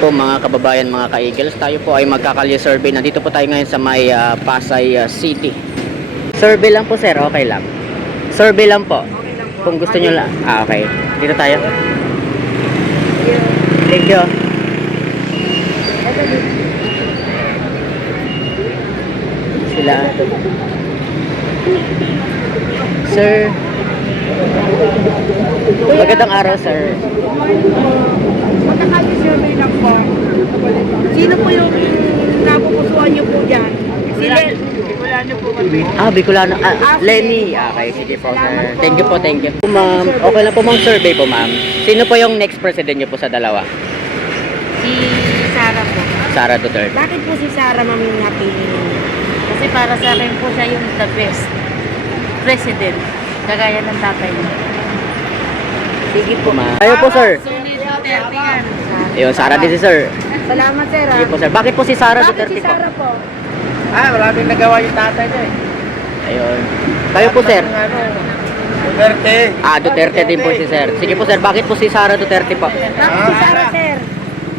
po mga kababayan, mga ka-Eagles, tayo po ay magkakalye survey. Nandito po tayo ngayon sa may Pasay City. Survey lang po sir, okay lang. Survey lang po. Kung gusto nyo lang. Okay. Dito tayo. Thank you. Sila. Sir. Magandang araw sir. Magkakali survey lang po. Sino po yung napupusuan niyo po dyan? Bicolano po kami. Bicolano. Lenny. Okay, sige po sir. Thank you po, thank you. Ma'am, okay lang po ma'am, survey po ma'am. Sino po yung next president niyo po sa dalawa? Si Sara po. Sara Duterte. Bakit po si Sara ma'am yung napili niyo? Kasi para sa akin po siya yung the best president. Kagaya ng tatay niya. Sige po ma'am. Tayo po sir. Solid Duterte yan. Ayun, Sara din si sir. Salamat sir. Sige po sir. Bakit po si Sara Bakit Duterte si po? Sara po? Maraming nagawa yung tatay niya eh. Ayun. Kayo po sir. Duterte. Duterte din po si sir. Sige po sir, bakit po si Sara Duterte po? Bakit si Sara sir?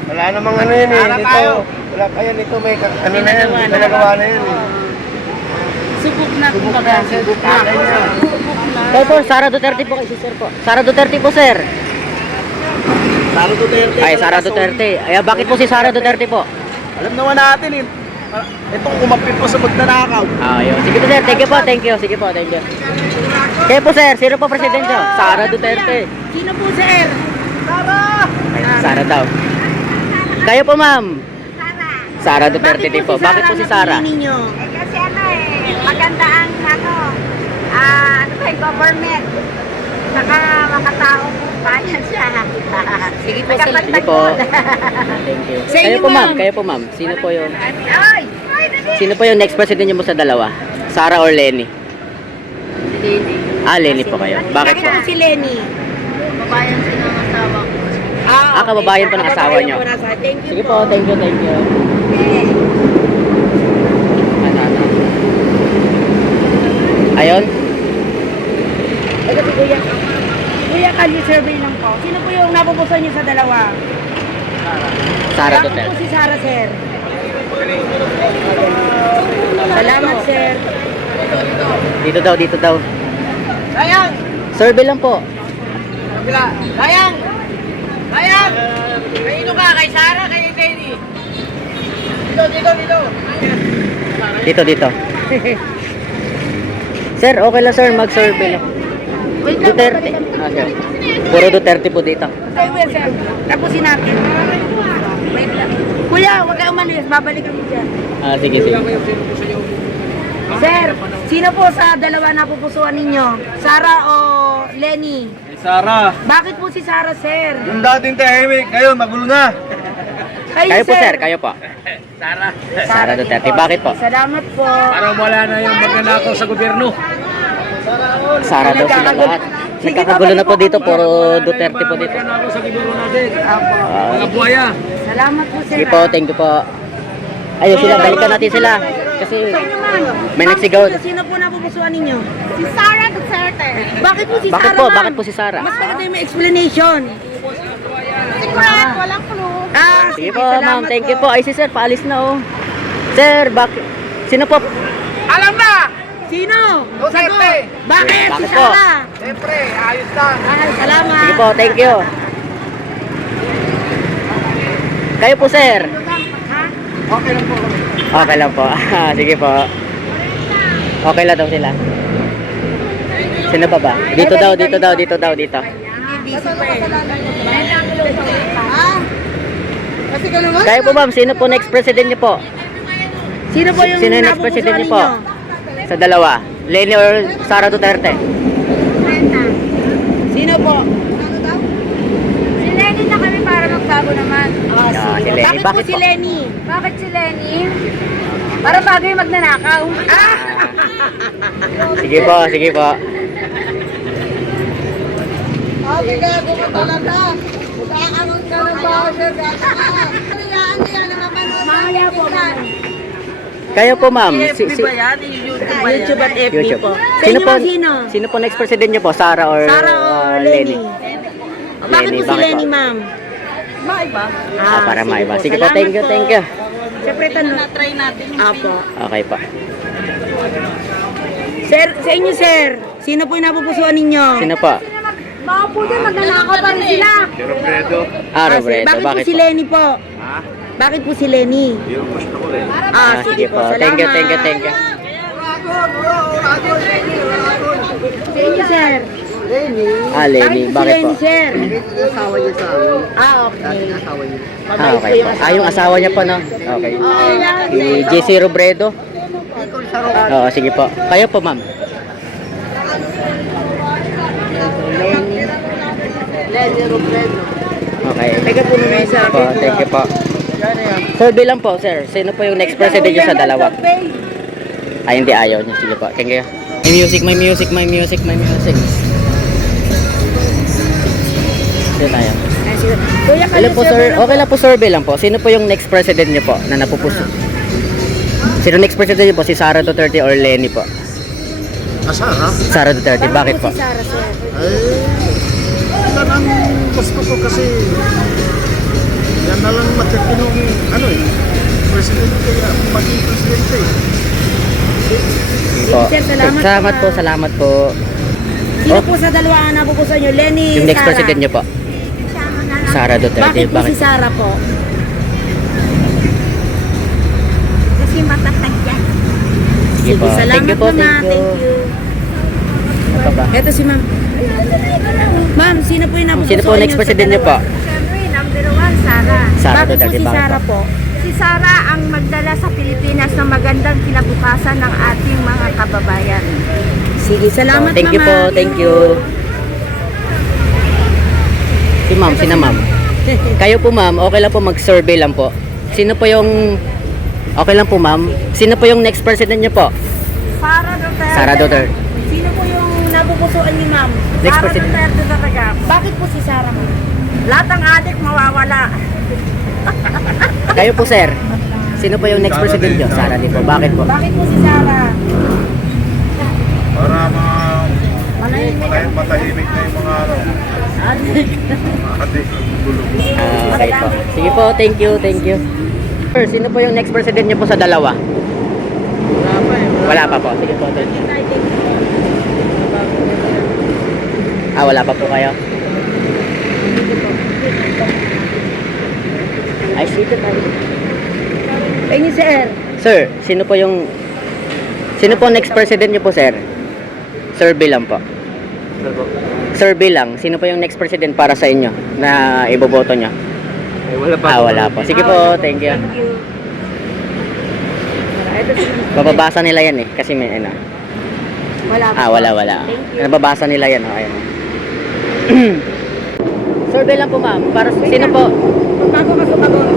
Wala namang ano yun eh. Dito, wala kaya nito may ano na yan. May nagawa na yun eh. Subok na kumbaga. Tatay niya. Kayo po, Sara Duterte po kay si sir po. Sara Duterte po sir. Sara Duterte. Ay, Sara Duterte. Ay, bakit po si Sara Duterte po? Alam naman natin eh. Itong kumapit po sa magnanakaw. Ayun. Sige po sir, thank you po, thank you. Sige po, thank you. Kayo po sir, sino po presidente nyo? Sara Duterte. Sino po sir? Ay, Sara daw. Kayo po ma'am. Sara Duterte din po. Bakit po si Sara? napili ninyo? Kasi maganda ang ano ba, government. Saka makataong bayan siya. Sige po, Sige po. Thank you. Sa Kayo inyo, po ma'am, ma'am. kayo po ma'am. Sino po yung Ay! Ay, dali! Sino po yung next president nyo po sa dalawa? Sara or Lenny? Lenny po kayo. Bakit po? po si Lenny? Babayan sila ng asawa ko. Kababayan po ng asawa nyo. Kababayan po ng asawa. Thank you Sige po, thank you, thank you. Ayun. Ito si Kuya. Kuya, kalye survey lang po. Sino po yung napupusuan niyo sa dalawa? Sara Bakit po Duterte. si Sara, sir? Salamat, sir. Dito daw, dito daw. Sayang! Survey lang po. Sayang! Sayang! Kaino ka? Kay Sara? Kay Lenny? Dito. Dito, dito. Sir, okay lang sir, mag-survey lang. Duterte. Sir. Puro Duterte po dito. Say well, sir. Tapusin natin. Wait lang. Kuya, huwag kayong umalis. Babalik kami dyan. Sige, sige. Sir, sino po sa dalawa napupusuan ninyo? Sara o Lenny? Sara! Bakit po si Sara, sir? Yung dating tahimik, ngayon magulo na. Kayo po sir, kayo po. Sara! Sara Duterte. Bakit po? Salamat po. Para wala na yung magnanakaw sa gobyerno. Sara daw sila lahat. Nagkakagulo na po dito, puro Duterte po dito. Magnanakaw sa gobyerno natin. Apo. Mga buhaya. Salamat po, sir. Sige po, thank you po. Ayun sila, balikan natin sila. Kasi Sino man? may nagsigaw. Sino po napupusuan ninyo? Si Sara Duterte. Bakit po si Bakit Sara, po? ma'am? Bakit po si Sara? Mas maganda yung may explanation. Sigurat, walang clue. Sige po, ma'am. Thank you po. Ay, si sir, paalis na oh. Sir, bakit? Sino po? Alam na! Sino? Duterte. Sagot. Bakit? Si Bakit po? Sara. Siyempre, ayos lang. Ay, salamat. Sige po, thank you. Kayo po, sir. Okay lang po kami. Okay lang po. Sige po. Okay lang daw sila. Sino pa ba? Dito daw, dito daw, dito daw, dito. Kasi ka naman. Kayo po, ma'am. Sino po next president niyo po? Sino po yung Sino yung next president napupusuan niyo po? ninyo? Sa dalawa. Lenny or Sara Duterte? Sino po? Si Lenny na kami para magbago naman. Si Lenny. Bakit, Bakit po si po? Lenny? Bakit si Lenny? Para bago yung magnanakaw. Sige po, sige po. Okay, gago ka talaga. Kakaroon ka ng voucher, Mamaya po, ma'am. Kayo po, ma'am. YouTube at FB YouTube. po. Sa Sino inyo, po? sino? Sino po next president niyo po? Sara or Sara o Lenny? Bakit Lenny, po si bakit Lenny, po? ma'am? Maiba. Para maiba. Sige po, Salamat thank you, thank you. Siyempre, Na-try natin yung Apo. Okay po. Sir, sa inyo, sir. Sino po yung napupusuan ninyo? Sino po? Baka po din, magnanakaw pa rin sila. Robredo. Robredo. Bakit po Bakit si po? Lenny po? Bakit po si Lenny? Yung gusto ko rin. Sige po. Thank you, thank you, thank you. Sa inyo, sir. Lenny. Bakit po si Bakit po? Lenny, sir? Asawa niya sa amin. Okay. Asawa niya. Okay po. Yung asawa niya po, no? Okay. Si JC Robredo. Oo, sige po. Kayo po, ma'am. Lenny Robredo. Okay. Teka po naman sa Po, akin. thank you po. Survey lang po, sir. Sino po yung next president niyo sa dalawa? Ay, hindi ayaw niya. Sige po. Thank you. May music, may music, may music, may music. Sige tayo. Kuya, Hello po, sir. Okay lang po, survey lang po. Sino po yung next president niyo po na napupuso? Sino next president niyo po? Si Sara Duterte or Lenny po? Asara? Sara Duterte. Bakit po? Si Sara, sir. Yan ang gusto ko kasi yan na lang matitinong presidente, maging presidente. Po. Sir, salamat Salamat po, po, salamat po. Sino po sa dalawa ang napupusuan nyo? Lenny, Yung next Sara? president niyo po? Sara Duterte. Bakit po si Sara po? Kasi matatag yan. Sige po. salamat Thank you po, mama. thank you. Thank you. Ano pa ba? Ito si ma'am. Ma'am, sino po yung napupusuan Sino po next nyo sa president niyo po? dalawa? Siyempre, number one, Sara. Sara Bakit po Duterte. si Bakit Sara po? po? Si Sara ang magdala sa Pilipinas ng magandang kinabukasan ng ating mga kababayan. Sige, salamat Thank you mama. po, thank you. Si ma'am, sino ma'am? Kayo po ma'am, okay lang po mag-survey lang po. Sino po yung... Okay lang po ma'am. Sino po yung next president niyo po? Sara Duterte. Sara Duterte. Sino po yung napupusuan ni ma'am? Next Sara president. Duterte talaga. Bakit po si Sara ma'am? Lahat ng adik mawawala. Kayo po sir. Sino po yung next president niyo? Sara din po. Bakit po? Bakit po si Sara? Para Manahimik. matahimik na yung mga adik, tulog. Okay po. Sige po, thank you, thank you. Sir, sino po yung next president niyo po sa dalawa? Wala pa po. Sige po, thank you. Wala pa po kayo. Ay, sige tayo. Thank you, sir. Sir, sino po yung... Sino po next president niyo po, sir? Survey lang po. Survey lang. Sino po yung next president para sa inyo na iboboto niyo? Wala Wala po. Sige po, thank you. Thank you. Ito si Mababasa nila yan eh, kasi may ano. Wala po. Wala. Thank you. Nababasa nila yan, ayun. Survey lang po, ma'am. Para sino po? Bago ka sumagot,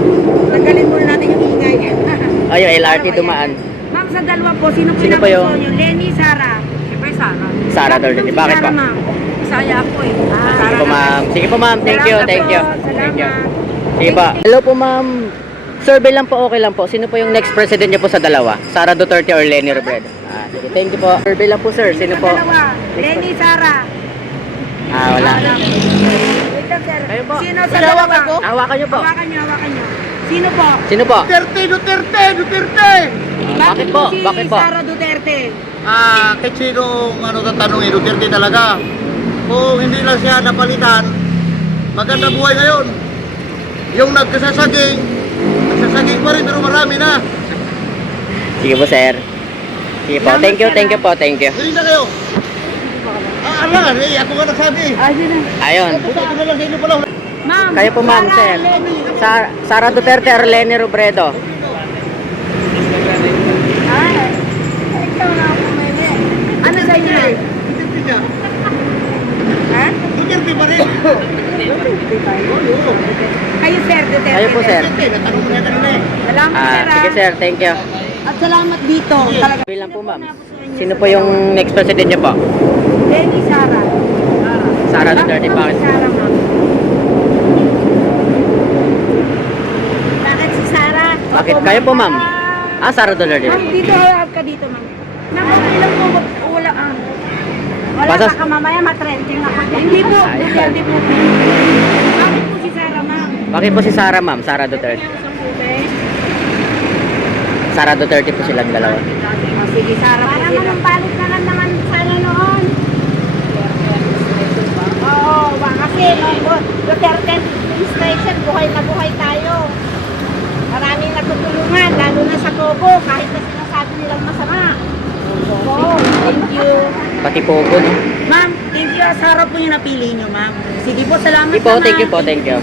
tanggalin muna natin yung ingay. Yung LRT dumaan. Ma'am, sa dalawa po, sino po Sino yung po yung- napupusuan nyo? Lenny, Sara. Siyempre, Sara. Sara Duterte. si Bakit Sara, po? ma'am? Isaya ako eh. Sige po, ma'am. Sige po, ma'am. Thank you, thank you. Thank you. Sige po. Hello po, ma'am. Survey lang po, okay lang po. Sino po yung next president niyo po sa dalawa? Sara Duterte or Lenny Robredo? Sige, thank you po. Survey lang po, sir. Sino po? Dalawa, Lenny, Sara. Wala. Wait lang, sir. Kayo po. Sino sa dalawa? Hawakan niyo po. Hawakan nyo. Sino po? Sino po? Duterte! Bakit po? si Bakit po? Sara Duterte? Kay sino tatanungin, Duterte talaga. Kung hindi lang siya napalitan, maganda buhay ngayon. Yung nagsasaging pa rin, pero marami na. Sige po, sir. Sige po. Thank you po. Thank you. Hindi na kayo. Ako nga nagsabi. Ayun. Buta ko na lang sa inyo pala. Ma'am. Kayo po, ma'am, Sara, sir. Lenny. Sara Duterte or Lenny Robredo? Ikaw na ako, Meme. Ano sa inyo? Duterte niya. Ha? Duterte pa rin. Kayo, sir, Duterte. Kayo po, sir. Duterte, natanong mo na kanina eh. Salamat, sir. Sige, sir. Thank you. At salamat dito. Talaga. Bilang po, ma'am. Sino po yung next president niyo po? Lenny, Sara. Sara Duterte. Bakit? Sara, ma'am. Bakit si Sara? Bakit? Kayo po, ma'am. Sara Duterte. Ma'am, dito, harap ka dito, ma'am. Nakapailan po, wala ang. Wala Pasas- ka mamaya matrending ako. Hindi po, Ay. Duterte po. Bakit po si Sara, ma'am? Bakit po si Sara, ma'am? Sara Duterte. Sara Duterte po silang dalawa. Sige, Sara po Para sila. manumbalik na lang naman sana noon. Oo, kasi no, Duterte administration, buhay na buhay tayo. Maraming natutulungan, lalo na sa Togo, kahit na sinasabi nilang masama. Oo, Thank you. Pati Pogo, no? Ma'am, thank you. Sara po yung napili nyo, ma'am. Sige po, salamat Sige po, naman. thank you po, thank you.